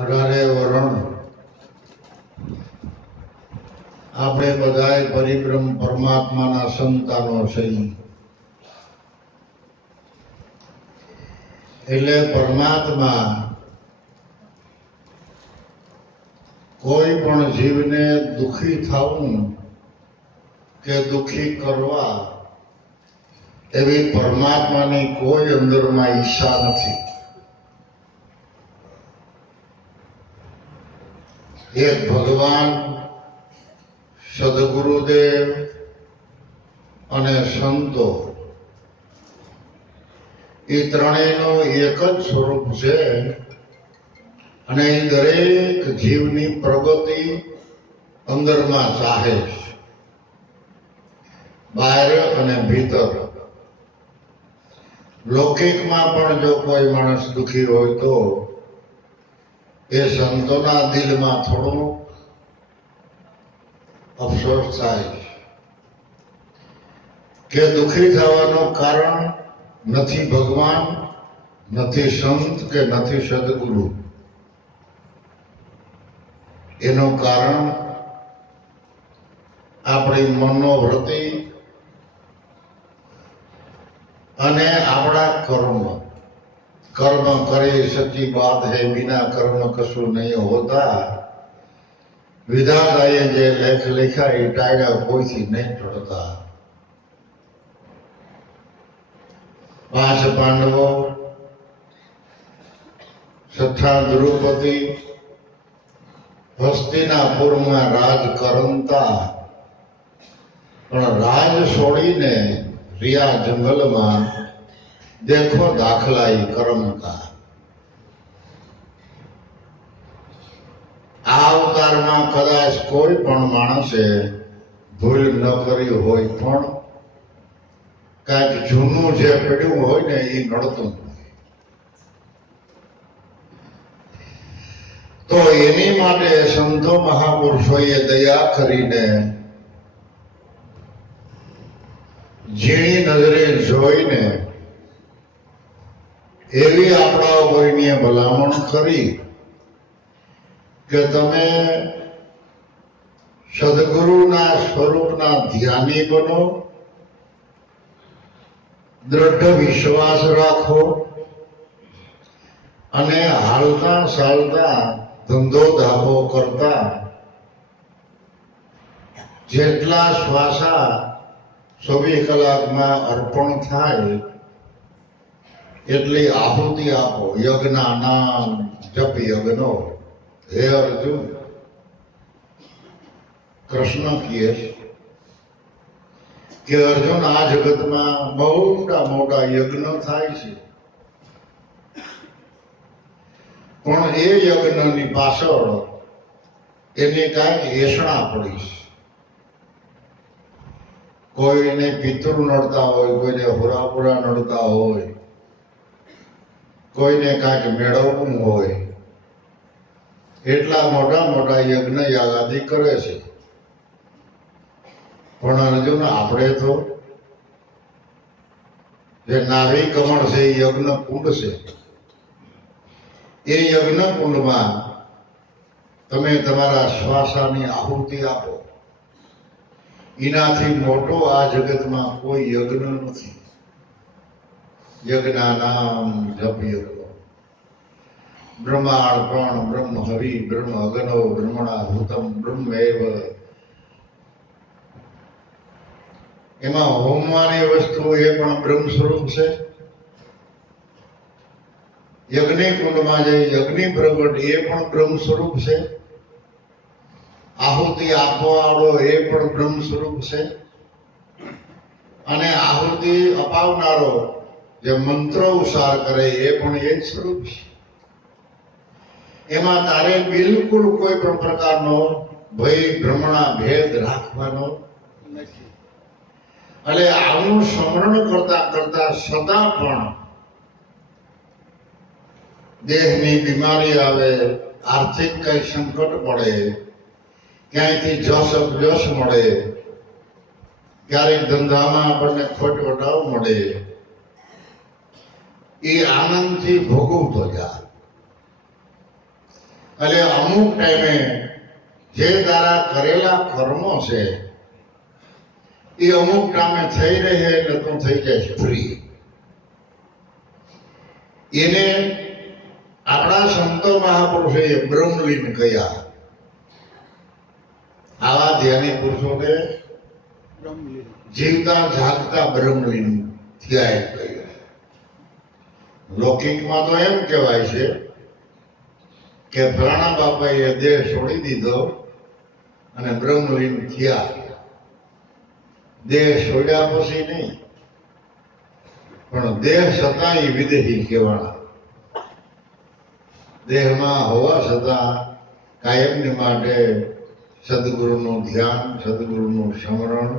અઢારે વરણ આપણે બધાય પરિબ્રહ્મ પરમાત્માના સંતાનો છે. એટલે પરમાત્મા કોઈ પણ જીવને દુઃખી થવું કે દુઃખી કરવા એવી પરમાત્માની કોઈ અંદરમાં ઈચ્છા નથી. એક ભગવાન, સદગુરુદેવ અને સંતો એ ત્રણેયનો એક જ સ્વરૂપ છે અને એ દરેક જીવની પ્રગતિ અંદરમાં ચાહે છે, બહાર અને ભીતર. લૌકિકમાં પણ જો કોઈ માણસ દુઃખી હોય તો એ સંતોના દિલમાં થોડું અફસોસ થાય કે દુઃખી થવાનું કારણ નથી ભગવાન, નથી સંત કે નથી સદગુરુ. એનું કારણ આપણી મનોવૃત્તિ અને આપણા કર્મ. કર્મ કરે સચ્ચી બાત હૈ, બિના કર્મ કશું નહીં હોતા. વિધાતાએ જે લેખ લખ્યા એ ટાળ્યા કોઈથી નહીં ટળતા. 5 પાંડવો, 6 દ્રૌપદી હસ્તિનાપુરમાં રાજ કરતા, પણ રાજ છોડીને રિયા જંગલમાં દેખો દાખલા એ કર્મ કા. આ અવતારમાં કદાચ કોઈ પણ માણસે ભૂલ ન કરી હોય પણ કાંઈક જૂનું જે પડ્યું હોય ને એ નડતું તો એની માટે સંતો મહાપુરુષોએ દયા કરીને ઝીણી નજરે જોઈને એવી આપણા ઉપરની ભલામણ કરી કે તમે સદગુરુના સ્વરૂપના ધ્યાની બનો, દ્રઢ વિશ્વાસ રાખો અને હાલતા ચાલતા ધંધો ધાબો કરતા જેટલા શ્વાસા 24 કલાકમાં અર્પણ થાય એટલી આહુતિ આપો. યજ્ઞા નામ જપ યજ્ઞો. હે અર્જુન, કૃષ્ણ કહે કે અર્જુન, આ જગતમાં બહુ મોટા યજ્ઞ થાય છે, પણ એ યજ્ઞની પાછળ એની કાંઈક એષણા પડી છે. કોઈને પિતૃ નડતા હોય, કોઈને હુરાપુરા નડતા હોય, કોઈને કાંઈક મેળવવું હોય, એટલા મોટા યજ્ઞ યાગાદી કરે છે. પણ અર્જુન, આપણે તો જે નાભી કમળ છે એ યજ્ઞ કુંડ છે. એ યજ્ઞ કુંડમાં તમે તમારા શ્વાસાની આહુતિ આપો. એનાથી મોટો આ જગતમાં કોઈ યજ્ઞ નથી. યજ્ઞા નામ જપ યજ્ઞ. બ્રહ્માર્પણ, બ્રહ્મ હવિ, બ્રહ્મ અગ્નો, બ્રહ્મણા ભૂતમ બ્રહ્મૈવ. એમાં હોમવાની વસ્તુ એ પણ બ્રહ્મ સ્વરૂપ છે. યજ્ઞ કુંડમાં જે યજ્ઞ પ્રગટ એ પણ બ્રહ્મ સ્વરૂપ છે. આહુતિ આપવાવાળો એ પણ બ્રહ્મ સ્વરૂપ છે. અને આહુતિ અપાવનારો જે મંત્રો ઉચ્ચાર કરે એ પણ એ જ સ્વરૂપ છે. એમાં તારે બિલકુલ કોઈ પણ પ્રકારનો ભય ભ્રમણા ભેદ રાખવાનો નથી. એટલે આવું સ્મરણ કરતા કરતા સદા પણ દેહની બીમારી આવે, આર્થિક કઈ સંકટ પડે, ક્યાંયથી જસ અપજસ મળે, ક્યારેક ધંધામાં આપણને ખોટ વટાવ મળે, એ આનંદથી ભોગવતો જાય. એટલે અમુક ટાઈમે જે તારા કરેલા કર્મો છે એ અમુક ટાઈમે થઈ રહે એટલે તું થઈ જાય ફ્રી. એને આપણા સંતો મહાપુરુષોએ બ્રહ્મલીન કહ્યા. આવા ધ્યાની પુરુષોને જીવતા જાગતા બ્રહ્મલીન થયા એમ કહ્યું. લૌકિકમાં તો એમ કહેવાય છે કે ફલાણા બાપાએ દેહ છોડી દીધો અને બ્રહ્મલીન થયા. દેહ છોડ્યા પછી નહીં, પણ દેહ છતાંય વિદેહી કહેવાના. દેહમાં હોવા છતાં કાયમની માટે સદગુરુનું ધ્યાન, સદગુરુનું સ્મરણ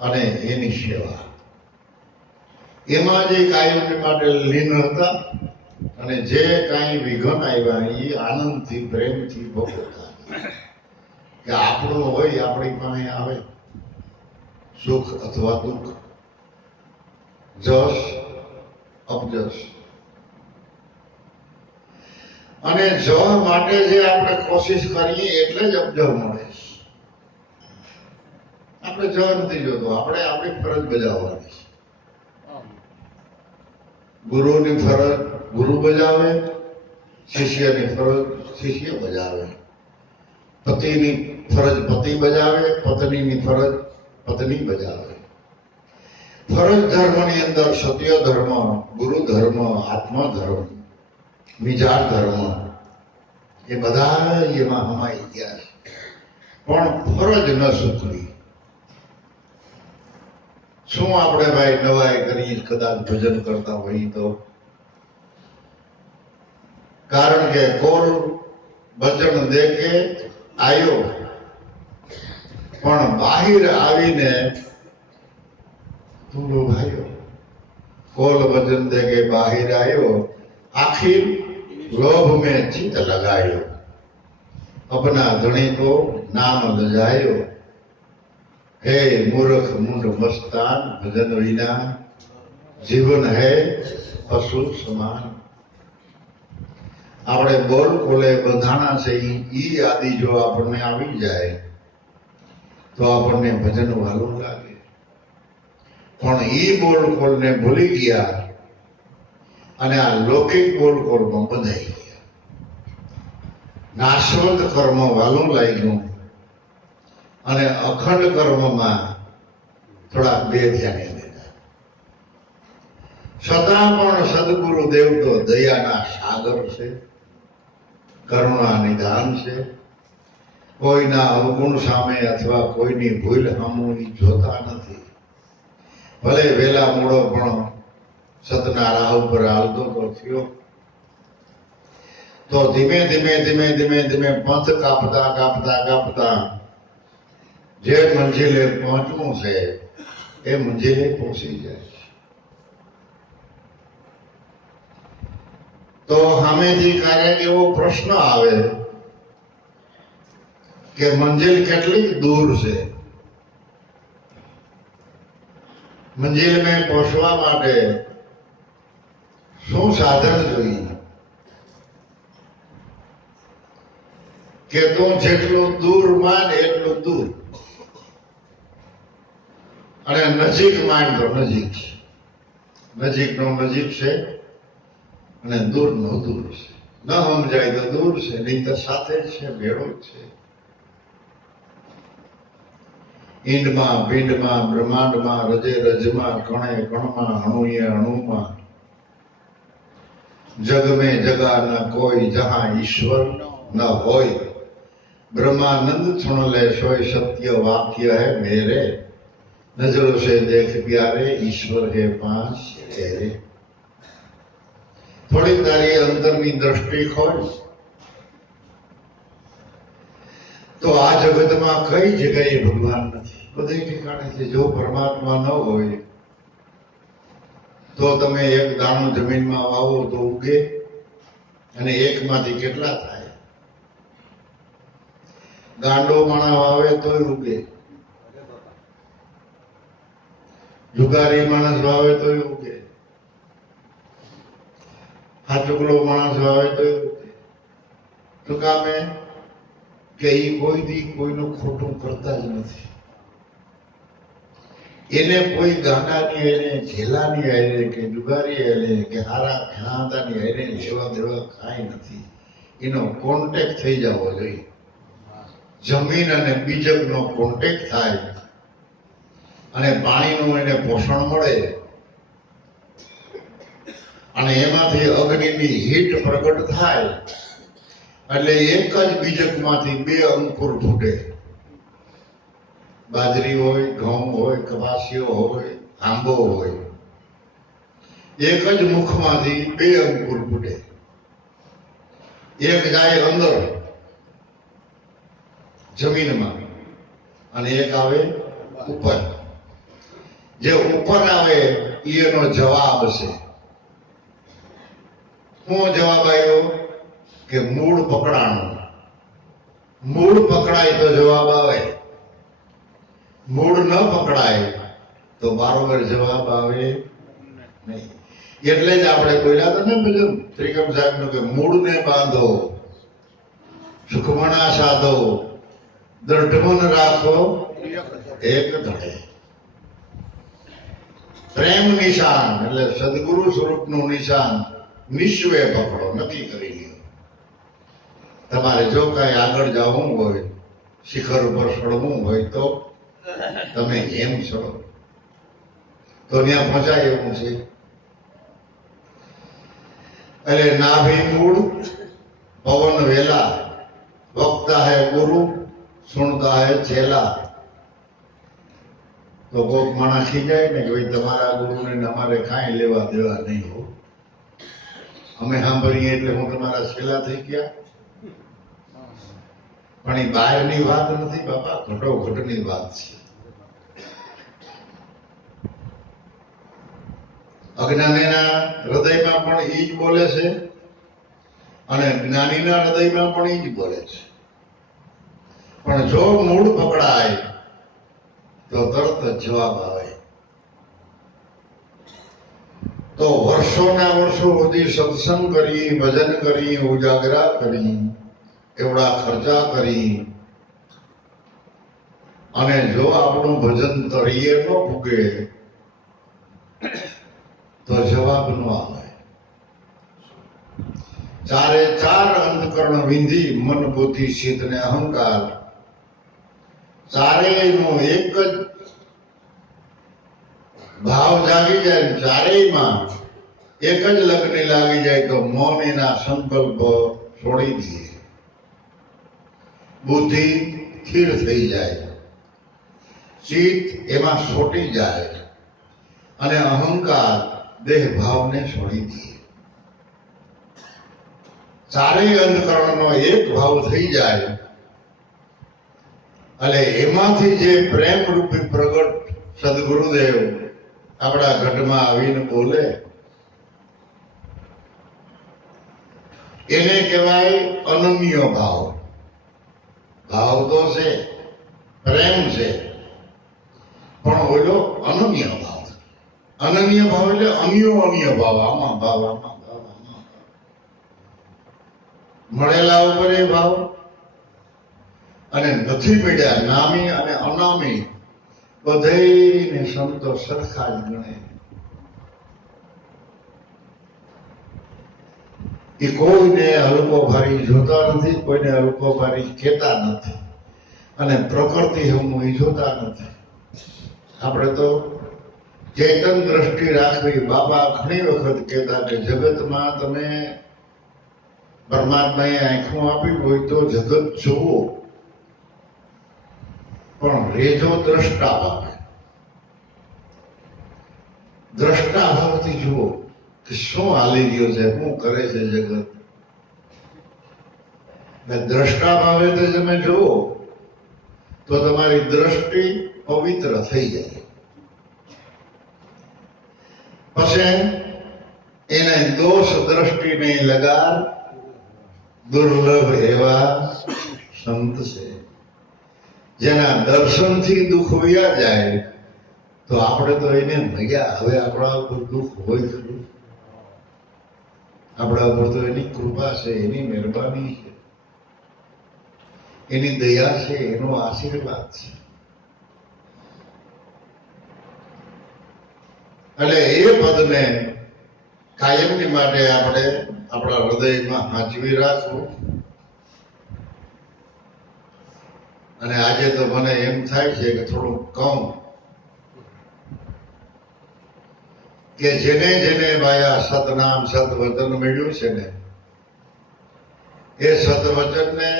અને એની સેવા, એમાં જે કાયમની માટે લીન હતા અને જે કાંઈ વિઘન આવ્યા એ આનંદથી પ્રેમથી ભોગવતા. કે આપણું હોય આપણી પાસે આવે સુખ અથવા દુઃખ, જશ અપજશ, અને જ માટે જે આપણે કોશિશ કરીએ એટલે જ અબજ મળે. આપણે જ નથી જોતો, આપણે આપણી ફરજ બજાવવાની. ગુરુની ફરજ ગુરુ બજાવે, શિષ્યની ફરજ શિષ્ય બજાવે, પતિની ફરજ પતિ બજાવે, પત્નીની ફરજ પત્ની બજાવે. ફરજ ધર્મની અંદર સત્ય ધર્મ, ગુરુ ધર્મ, આત્મ ધર્મ, વિચાર ધર્મ એ બધા એમાં હમાઈ ગયા છે. પણ ફરજ ન સૂકવી. શું આપણે ભાઈ નવાઈ કરી કદાચ ભજન કરતા હોઈએ તો? કારણ કે કોલ વચન દે કે આવ્યો, પણ બહાર આવીને તું ભાઈઓ કોલ વચન દે કે બહાર આવ્યો, आखिर लोभ में चित लगायो, अपना धनी को नाम लजायो, हे मूर्ख मुंड मस्तान, भजन विना जीवन है पशु समान. આપણે બોલ કોલે બંધાણા છે ઈ આદિ જો આપણને આવી જાય તો આપણને ભજન વાલું લાગે. પણ ઈ બોલ કોલને ભૂલી ગયા અને આ લૌકિક બોલકોલમાં બંધાઈ ગયા. નાશવંત કર્મ વાલું લાગ્યું અને અખંડ કર્મમાં થોડા બે ધ્યાને દેતા. છતાં પણ સદગુરુ દેવ તો દયાના સાગર છે, કરુણા નિધાન છે. કોઈના અવગુણ સામે અથવા કોઈની ભૂલ સામું જોતા નથી. ભલે વેલા મોડો પણ સતના રાહ ઉપર હાલતો તો થયો. તો ધીમે ધીમે ધીમે ધીમે ધીમે પંથ કાપતા કાપતા કાપતા જે મંજિલે પહોંચવું છે એ મંજિલે પહોંચી જાય છે. તો સામેથી ક્યારેક એવો પ્રશ્ન આવે કે મંજિલ કેટલી દૂર છે? મંજિલ में પહોંચવા માટે શું સાધન જોઈએ? કે તું જેટલું દૂર માન એટલું દૂર, અને નજીક માન તો નજીક છે. નજીકનો નજીક છે અને દૂરનો દૂર છે. ન સમજાય તો દૂર છે, નહીં તો સાથે જ છે, ભેળો જ છે. ઈંડમાં પિંડમાં બ્રહ્માંડમાં રજે રજમાં કણે કણમાં અણુએ અણુમાં जग में जगा न कोई जहां ईश्वर न होय, ब्रह्मानंद सुन ले सोय सत्य वाक्य है मेरे, नजरों से देख प्यारे ईश्वर के पांच चेहरे. थोड़ी तारी अंतरनी दृष्टि खोल तो आ जगत में कई जगह भगवान नहीं, बधे ठिकाणे से. जो परमात्मा न होय તો તમે એક દાણો જમીનમાં વાવો તો ઉગે, અને એકમાંથી કેટલા થાય? ગાંડો માણા વાવે તોય ઉગે, જુગારી માણસ વાવે તોય ઉગે, હાચુકલો માણસ વાવે તોય ઉગે. શું કામે કે એ કોઈ દી કોઈનું ખોટું કરતા જ નથી. એને કોઈ ગાંડાની હારે, ઝેલાની હારે કે જુગારી હારે કે હારા ખાંદાની હારે લેવા દેવા કાંઈ નથી. એનો કોન્ટેક્ટ થઈ જવો જોઈએ. જમીન અને બીજકનો કોન્ટેક્ટ થાય અને પાણીનું એને પોષણ મળે અને એમાંથી અગ્નિની હીટ પ્રગટ થાય એટલે એક જ બીજકમાંથી 2 અંકુર ફૂટે. બાજરી હોય, ઘઉં હોય, કપાસિયો હોય, આંબો હોય, એક જ મુખમાંથી 2 અંકુર ફૂટે. એક જાય અંદર જમીનમાં અને એક આવે ઉપર. જે ઉપર આવે એનો જવાબ છે. શું જવાબ આવ્યો કે મૂળ પકડાણું. મૂળ પકડાય તો જવાબ આવે, મૂળ ન પકડાય તો બારોબર જવાબ આવે નહીં. એટલે જ આપણે બોલ્યા હતા ને ભજન ત્રિકમ સાહેબ નું કે મૂળને બાંધો, સુખમણા સાધો, દ્રઢમન રાખો એક ધડે. પ્રેમ નિશાન એટલે સદગુરુ સ્વરૂપનું નિશાન નિશ્ચય પકડો, નક્કી કરી લ્યો. તમારે જો કઈ આગળ જવું હોય, શિખર ઉપર ચડવું હોય તો તમે એમ ચડો તો ત્યાં પહોંચાય એવું છે. એટલે નાભી મૂળ પવન વેલા, વક્તા હે ગુરુ સુણતા હે ચેલા. તો કોક માણસ ખીજાય ને કે ભાઈ તમારા ગુરુને અમારે કાંઈ લેવા દેવા નહીં હો, અમે સાંભળીએ એટલે હું તમારા છેલ્લા થઈ ગયા. પણ એ બહારની વાત નથી બાપા, ઘટોઘટની વાત છે. અજ્ઞાનીના હૃદયમાં પણ ઈ જ બોલે છે અને જ્ઞાનીના હૃદયમાં પણ ઈ જ બોલે છે. પણ જો મૂળ પકડાય તો તરત જ જવાબ આવે. તો વર્ષોના વર્ષો સુધી સત્સંગ કરી, ભજન કરી, ઉજાગરા કરી, એવડા ખર્ચા કરી અને જો આપણું ભજન તળિયે ન પૂગે તો જવાબ ન આવે. 4 અંતકરણ વિંધી, મન બુદ્ધિ ચિત્ત ને અહંકાર, ચારેયનો એક જ ભાવ જાગી જાય, ચારેયમાં એક જ લગ્ન લાગી જાય તો મન એના સંકલ્પ છોડી દે, બુદ્ધિ સ્થિર થઈ જાય, ચિત્ત એમાં છોટી જાય અને અહંકાર દેહ ભાવને છોડી દે. ચારેય અંતકરણનો એક ભાવ થઈ જાય એટલે એમાંથી જે પ્રેમ રૂપી પ્રગટ સદગુરુદેવ આપણા ઘટમાં આવીને બોલે એને કહેવાય અનન્ય ભાવ. ભાવ તો છે, પ્રેમ છે, પણ ઓલો અનન્ય ભાવ. અનન્ય ભાવ એટલે અન્ય ભાવ, આમાં ભાવ, આમાં ભાવ, આમાં મળેલા ઉપર એ ભાવ અને નથી મળ્યા નામી અને અનામી બધાયને સંતો સરખા જ ગણે. એ કોઈને હલકો ભારી જોતા નથી, કોઈને હલકો ભારી કહેતા નથી અને પ્રકૃતિ હમું એ જોતા નથી. આપણે તો ચેતન દ્રષ્ટિ રાખવી. બાબા ઘણી વખત કહેતા કે જગતમાં તમે પરમાત્માએ આંખો આપી હોય તો જગત જોવો, પણ રેજો દ્રષ્ટા ભાવે. દ્રષ્ટા ભાવથી જુઓ કે શું હાલી ગયો છે, શું કરે છે જગત. દ્રષ્ટા ભાવે તમે જુઓ તો તમારી દ્રષ્ટિ પવિત્ર થઈ જાય. પછી એને દોષ દ્રષ્ટિ નહીં લગાડ, દુર્લભ એવા સંત છે જેના દર્શનથી દુઃખ વયા જાય તો આપણે તો એને મજા. હવે આપણા ઉપર દુઃખ હોય ખરું? આપણા ઉપર તો એની કૃપા છે, એની મહેરબાની છે. એની દયા છે, એનો આશીર્વાદ છે. એટલે એ પદને કાયમની માટે આપણે આપણા હૃદયમાં હાંચવી રાખવું. અને આજે તો મને એમ થાય છે કે થોડું કહું કે જેને જેને ભાયા સતનામ સતવચન મળ્યું છે ને, એ સતવચનને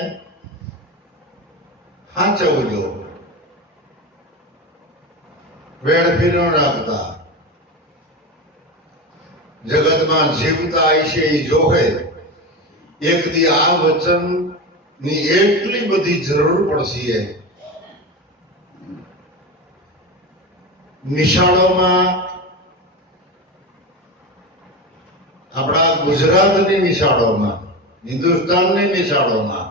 સાચવજો, વેડફી ન રાખતા. જગતમાં જીવતા છે એ જોહે એક દી આ વચન ની એટલી બધી જરૂર પડશે. નિશાળોમાં, આપણા ગુજરાતની નિશાળોમાં, હિન્દુસ્તાનની નિશાળોમાં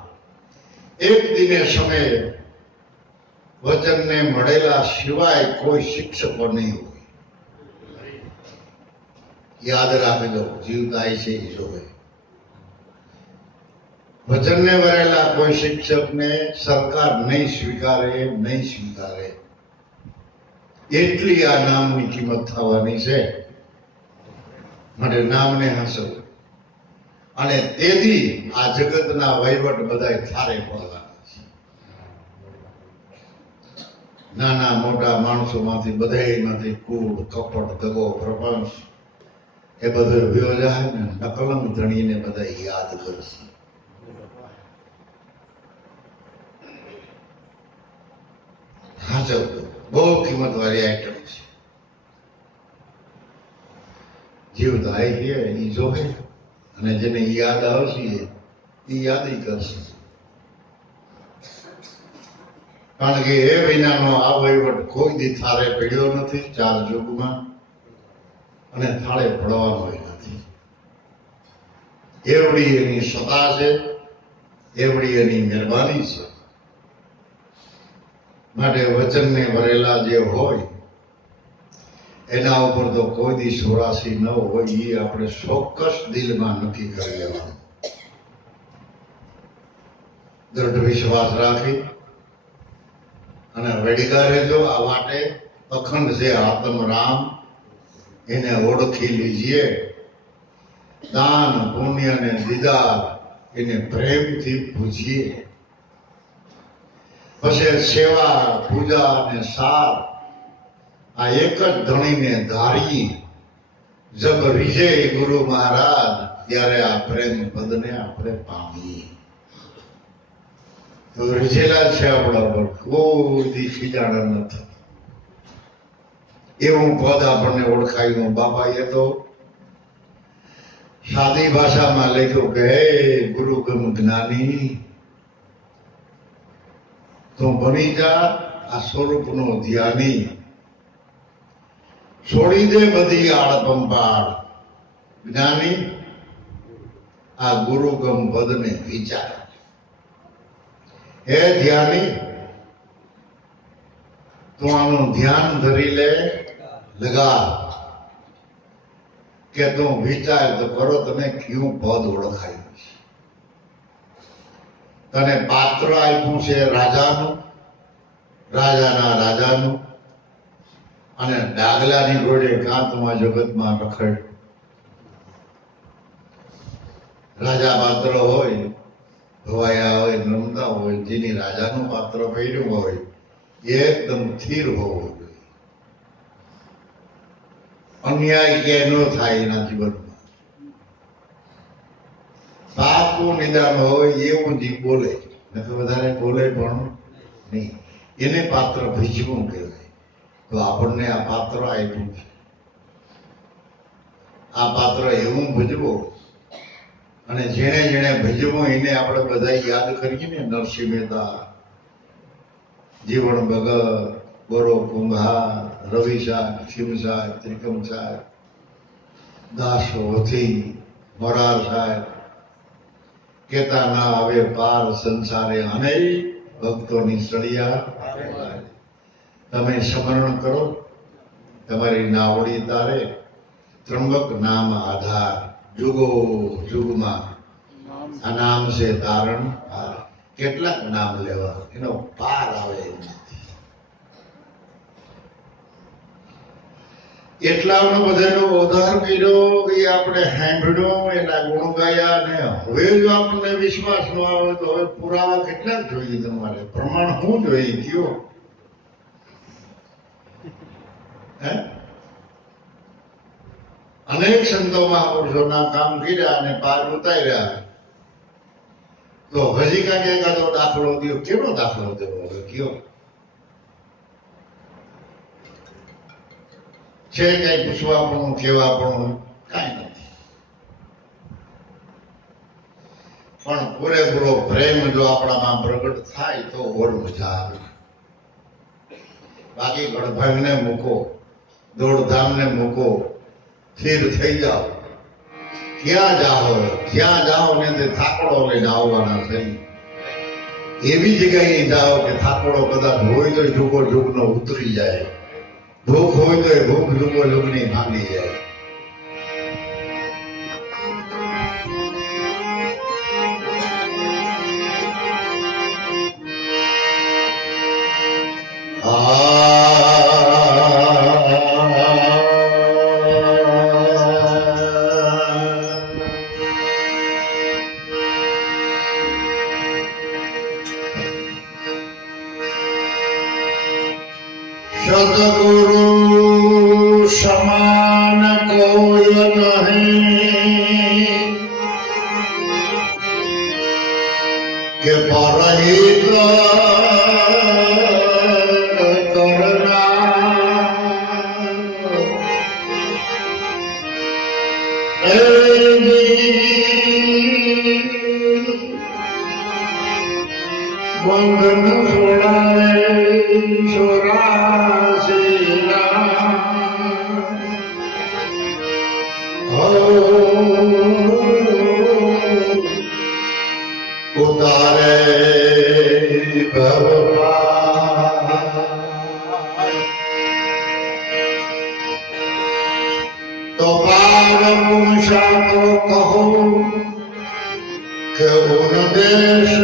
એક દિને સમયે વચનને મળેલા સિવાય કોઈ શિક્ષકો નહીં હોય. યાદ રાખજો, જીવતા છે એ જોવે. વચનને વરેલા કોઈ શિક્ષકને સરકાર નહીં સ્વીકારે. એટલી આ નામની કિંમત થવાની છે. માટે નામને હાંસવું. અને તેથી આ જગતના વહીવટ બધા થારે પડવાના છે. નાના મોટા માણસોમાંથી બધામાંથી કૂડ, કપટ, દગો, પ્રપંચ એ બધું વયો જાય ને, નકલંગ ધણીને બધા યાદ કરશે. હાચવજો, બહુ કિંમત વાળી આઈટમ છે. જીવતા એ જોવે અને જેને યાદ આવશે એ યાદ કરશે. કારણ કે એ વિનાનો આ વહીવટ કોઈ દી થારે પડ્યો નથી 4 યુગમાં, અને થાળે પડવાનો નથી. એવડી એની સત્તા છે, એવડી એની મહેરબાની છે. માટે વચનને ભરેલા જે હોય એના ઉપર તો કોઈ દી સોરાશી ન હોય, એ આપણે ચોક્કસ દિલમાં નક્કી કરી લેવાનું. દૃઢ વિશ્વાસ રાખી અને વેડિકા રહેજો. આ માટે અખંડ છે આત્મ રામ, એને ઓળખી લીજીએ. દાન પુણ્ય અને દીદાર એને પ્રેમથી પૂજીએ. પછી સેવા, પૂજા અને સાર આ એક જ ધણીને ધારી. જબ રીજે ગુરુ મહારાજ, ત્યારે આ પ્રેમ પદને આપણે પામીએ. તો રીજેલા છે આપણા પર, કોઈ દી ખીજાણા નથી. એવું પદ આપણને ઓળખાયું. બાપાએ તો સાદી ભાષામાં લખ્યું કે હે ગુરુગમ જ્ઞાની, તું બની જા આ સ્વરૂપનો ધ્યાની. છોડી દે બધી આળપંપાળ, જ્ઞાની આ ગુરુગમ પદને વિચાર. હે ધ્યાની, તું આનું ધ્યાન ધરી લે, લગા. કે તું વિચાર તો કરો તને કયું પદ ઓળખાયું છે. તને પાત્ર આપ્યું છે રાજાનું, રાજાનું, અને ડાગલાની ઘોડે કાંતમાં જગતમાં રખડ. રાજા પાત્ર હોય, ભવાયા હોય, રમતા હોય, જેની રાજાનું પાત્ર પહેર્યું હોય એકદમ સ્થિર હોવું જોઈએ. અન્યાય ક્યાંય ન થાય એના જીવનમાં. પાપનું નિદાન હોય એવું જ બોલે, નથી વધારે બોલે પણ નહીં. એને પાત્ર ભજવું કહેવાય. તો આપણને આ પાત્ર આપ્યું છે. આ પાત્ર એવું ભજવો, અને જેને જેને ભજવો એને આપણે બધા યાદ કરીએ ને. નરસિંહ મહેતા, જીવણ ભગત, ગોરો કુંભાર, રવિ સાહેબ, ખીમ સાહેબ, ત્રિકમ સાહેબ, દાસો વથી, મોરાર સાહેબ, કેતા ના આવે પાર સંસારે અનેક ભક્તોની સળિયા. તમે સ્મરણ કરો, તમારી નાવડી તારે, ત્રંબક નામ આધાર, જુગો જુગમાં આ નામ છે તારણ. કેટલાક નામ લેવા, એનો પાર આવે એમ નથી. એટલાનો બધાનો ઉદ્ધાર કર્યો, એ આપણે સાંભળ્યો, એના ગુણ ગાયા, ને હવે જો આપણને વિશ્વાસ ન આવે તો હવે પુરાવા કેટલાક જોઈએ તમારે? પ્રમાણ શું જોઈએ કયો? હે? અનેક સંતો મહાપુરુષોના કામ કર્યા અને પાર ઉતાર્યા, તો હજી કાંઈક એકાદો દાખલો દો. કેનો દાખલો દેવો હવે કયો? છે કઈ પૂછવા પણ કહેવા પણ કાંઈ નથી. પણ પૂરેપૂરો પ્રેમ જો આપણામાં પ્રગટ થાય તો ઓર મજા આવે. બાકી ગડભાગને મૂકો, દોડધામને મૂકો, સ્થિર થઈ જાઓ. ક્યાં જાઓ ને તે થાકડો લઈને આવવાના થઈ. એવી જગ્યાએ જાઓ કે થાકડો કદાચ હોય તો ઝૂકો ઝૂકનો ઉતરી જાય, ભૂખ હોય તો ભૂખ ઝૂકો ઝૂકની ભાંગી જાય. સદગુરુ સમાન કોઈ નહીં, કે પરહિત બંધન છોડાવે છોરાશીના ઉતારે તો પાર પૂછા તો કહો કે ઉન દેશ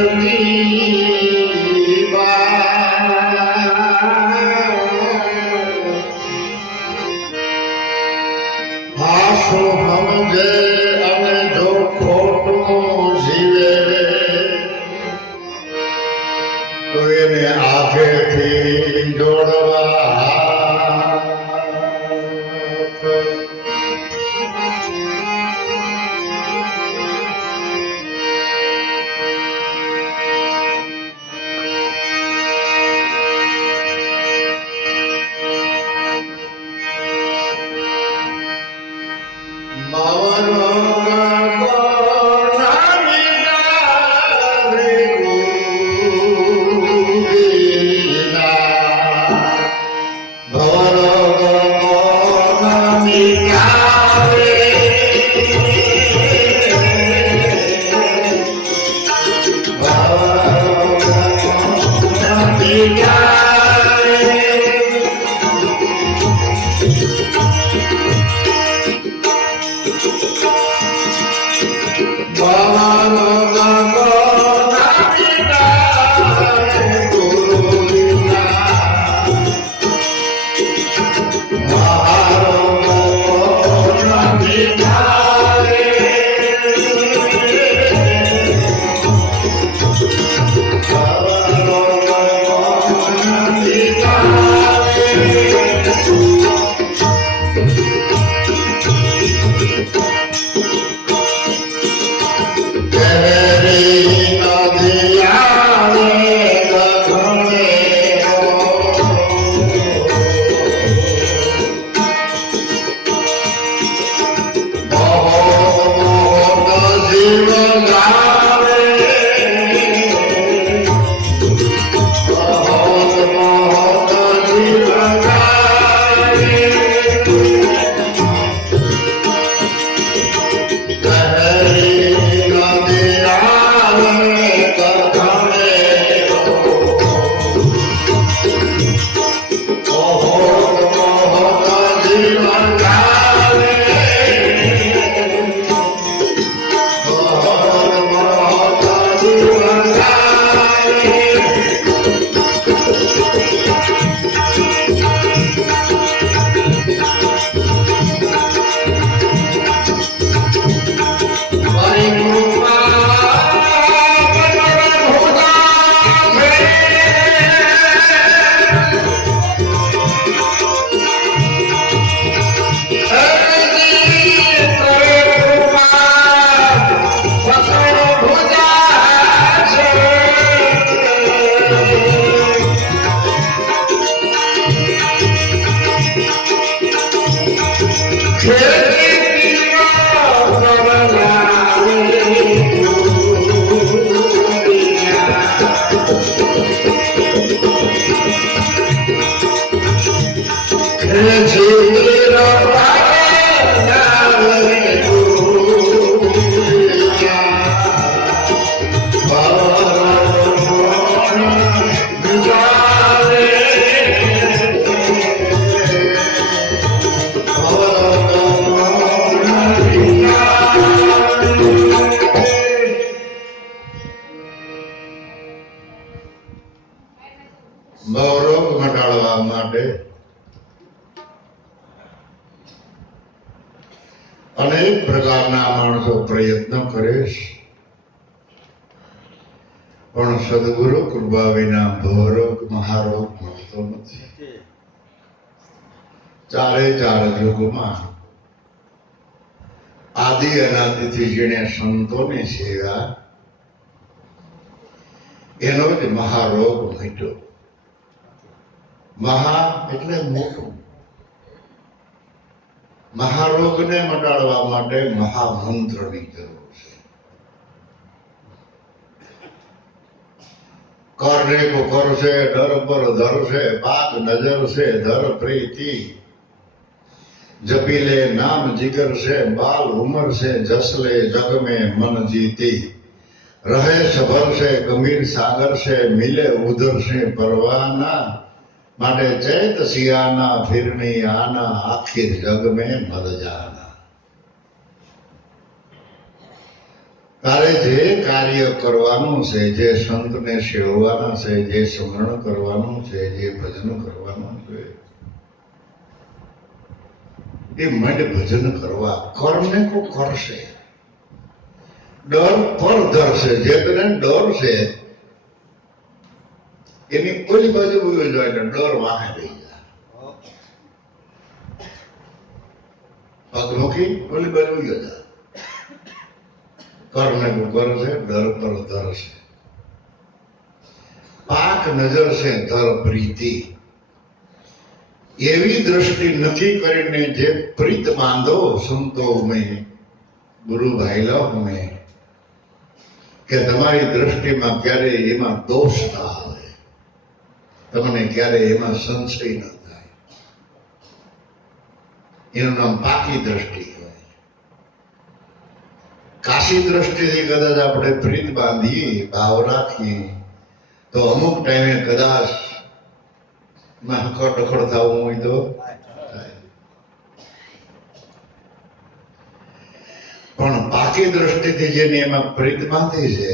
સમજે અને જો ખોટું જીવે તો એને આંખેથી જોડવા. અનેક પ્રકારના માણસો પ્રયત્ન કરે છે, પણ સદગુરુ કૃપા વિના ભવરોગ મહારોગ મળતો નથી. ચારે ચાર યુગમાં આદિ અનાદિથી જેણે સંતોની સેવા, એનો જ મહારોગ મટ્યો. મહા એટલે મોટું. મહારોગને મટાડવા માટે મહામંત્રની જરૂર છે. કરને કો કરશે, ડર પર ધરશે, પાક નજર છે ધર પ્રીતિ. જપી લે નામ જીગર છે, બાલ ઉમર છે, જસ લે જગ में मन जीती. રહે સભર છે, ગંભીર સાગર છે, મિલે ઉધર છે પરવાના. માટે ચૈત સિયાના ફિરની આના, આખિર જગ में मर जाना. તારે જે કાર્ય કરવાનું છે, જે સંતને સેવવાના છે, જે સ્મરણ કરવાનું છે, જે ભજન કરવાનું છે, એ મંડ ભજન કરવા. કરને કો કરશે, ડર પર ધરશે. જે તને ડર છે એની ઓલી બાજુ જાય એટલે ડર વાહે રહી જાય. પગ મૂકી ઓલી બાજુ જાય. કરને કો કરશે, ડર પર ધરશે. પાક નજર છે ધર પ્રીતિ. એવી દ્રષ્ટિ નક્કી કરીને જે પ્રીત બાંધો સંતો મેં, ગુરુ ભાઈલાઓ મેં, કે તમારી દ્રષ્ટિમાં ક્યારેય એમાં દોષ ના આવે, તમને ક્યારેય એમાં સંશય ન થાય. એનું નામ પાકી દ્રષ્ટિ કહેવાય. કાશી દ્રષ્ટિથી કદાચ આપણે પ્રીત બાંધીએ, ભાવ રાખીએ, તો અમુક ટાઈમે કદાચ હકડ ડખડ થવું હોય તો થાય. પણ પાકી દ્રષ્ટિથી જેને એમાં પ્રીત બાંધી છે,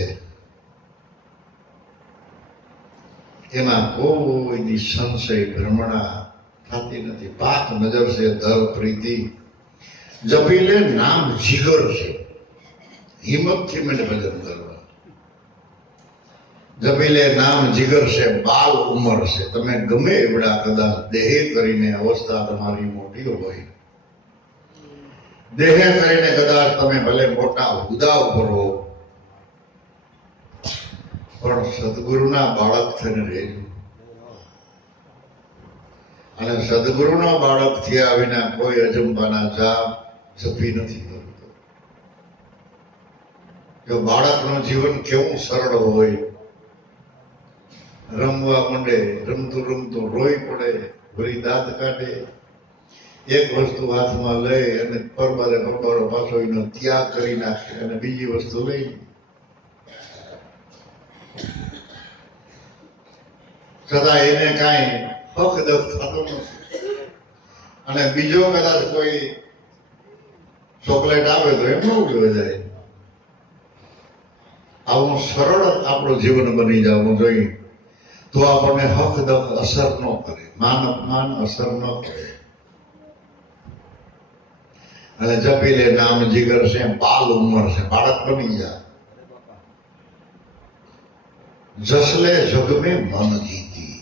એમાં કોઈની સંશય ભ્રમણા થતી નથી. પાક નજર છે ધર પ્રીતિ. જપી લે નામ જીગર છે. હિંમતથી મને ભજન કરવા. જપી લે નામ જીગર છે, બાલ ઉંમર છે. તમે ગમે એવડા કદાચ દેહે કરીને અવસ્થા તમારી મોટી હોય, દેહે કરીને કદાચ તમે ભલે મોટા હુદા ઉપર હો, પણ સદગુરુના બાળક થઈને રહેજો. અને સદગુરુના બાળક થયા વિના કોઈ અજંપાના જાપ જપી નથી કરતો. જો બાળકનું જીવન કેવું સરળ હોય, રમવા માંડે, રમતું રમતું રોઈ પડે, વળી દાંત કાઢે, એક વસ્તુ હાથમાં લઈ અને પરબારે પરબારો પાછો એનો ત્યાગ કરી નાખે અને બીજી વસ્તુ લઈ. છતાં એને કાંઈ હક દખ થતો નથી. અને બીજો કદાચ કોઈ ચોકલેટ આવે તો એમ ઉડ્યો જાય. આવું સરળ આપણું જીવન બની જવું જોઈએ, તો આપણને હક દખ અસર ન કરે, માન અપમાન અસર ન કરે. અને જપી લે નામ જીગર છે, બાલ ઉંમર છે, બાળક બની જાય. જસલે જગ મેં મન જીતી.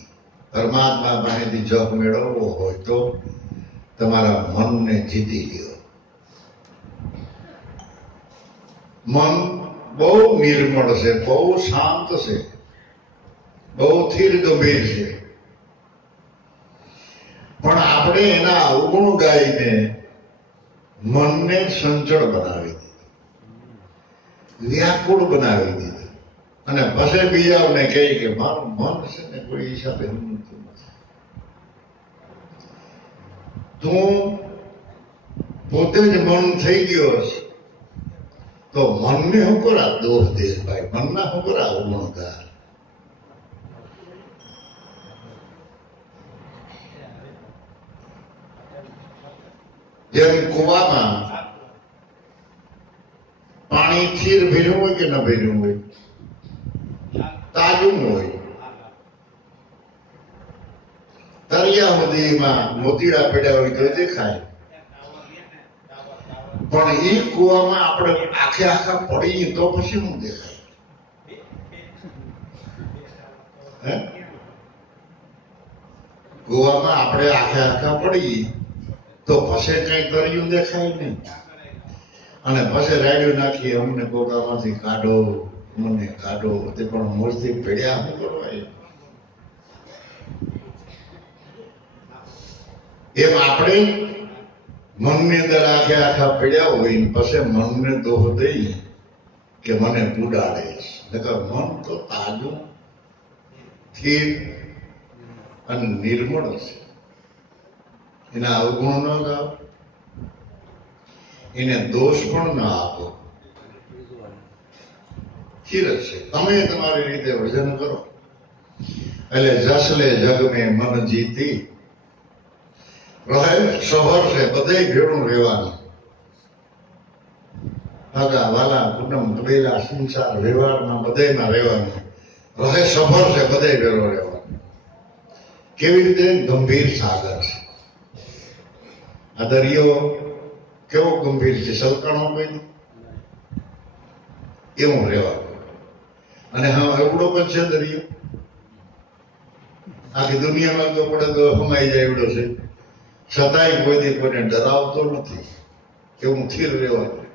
પરમાત્મા પાસેથી જગ મેળવવો હોય તો તમારા મનને જીતી લ્યો. મન બહુ નિર્મળ છે, બહુ શાંત છે, બહુ સ્થિર ગંભીર છે, પણ આપણે એના અવગુણ ગાઈને મનને સંચળ બનાવી દીધું, વ્યાકુળ બનાવી દીધું. અને પછી બીજાઓને કહે કે મારું મન છે ને કોઈ હિસાબે હમતું નથી. તું પોતે જ મન થઈ ગયો છે તો મનને હું કરા દોષ દે ભાઈ, મનના હું કરા અવગુણગાર. જેમ કુવામાં પાણી સ્થિર ભર્યું હોય કે ન ભર્યું હોય, તાજું હોય, તરિયા સુધીમાં મોતીડા પડ્યા હોય તો દેખાય. પણ એ કૂવામાં આપણે આખે આખા પડીએ તો પછી શું દેખાય? હે? કૂવામાં આપણે આખે આખા પડીએ તો પછી કઈ તર્યું દેખાય નહીં. અને પછી રાડ્યું નાખીએ, અમને ગોગામાંથી કાઢો, મને કાઢો, તે પણ મૂર્તિ પીડ્યા શું કરવાય? એમ આપણે મનની અંદર આખે આખા પીડ્યા હોય ને પછી મનને દોષ દઈએ કે મને ઉડાડે. નકર મન તો તાજું, સ્થિર અને નિર્મળ છે. એના અવગુણ ન ગાવ, એને દોષ પણ ન આપો. સ્થિર જ છે. તમે તમારી રીતે ભજન કરો એટલે જસલે જગ મેં મન જીતી રહે. સભર છે, બધે ભેળું રહેવાનું. આગા વાલા કુટુંબ કબીલા સંસાર વ્યવહારમાં બધેમાં રહેવાનું. રહે સભર છે, બધે ભેળો રહેવાનું. કેવી રીતે? ગંભીર સાગર છે. આ દરિયો કેવો ગંભીર છે, સલકણો કોઈ એવું રહેવાનું. અને હા, એવડો પણ છે દરિયો, આખી દુનિયામાં તો પડે તો હમાઈ જાય એવડો છે, છતાંય કોઈથી કોઈને ડરાવતો નથી. એવું સ્થિર રહેવાનું.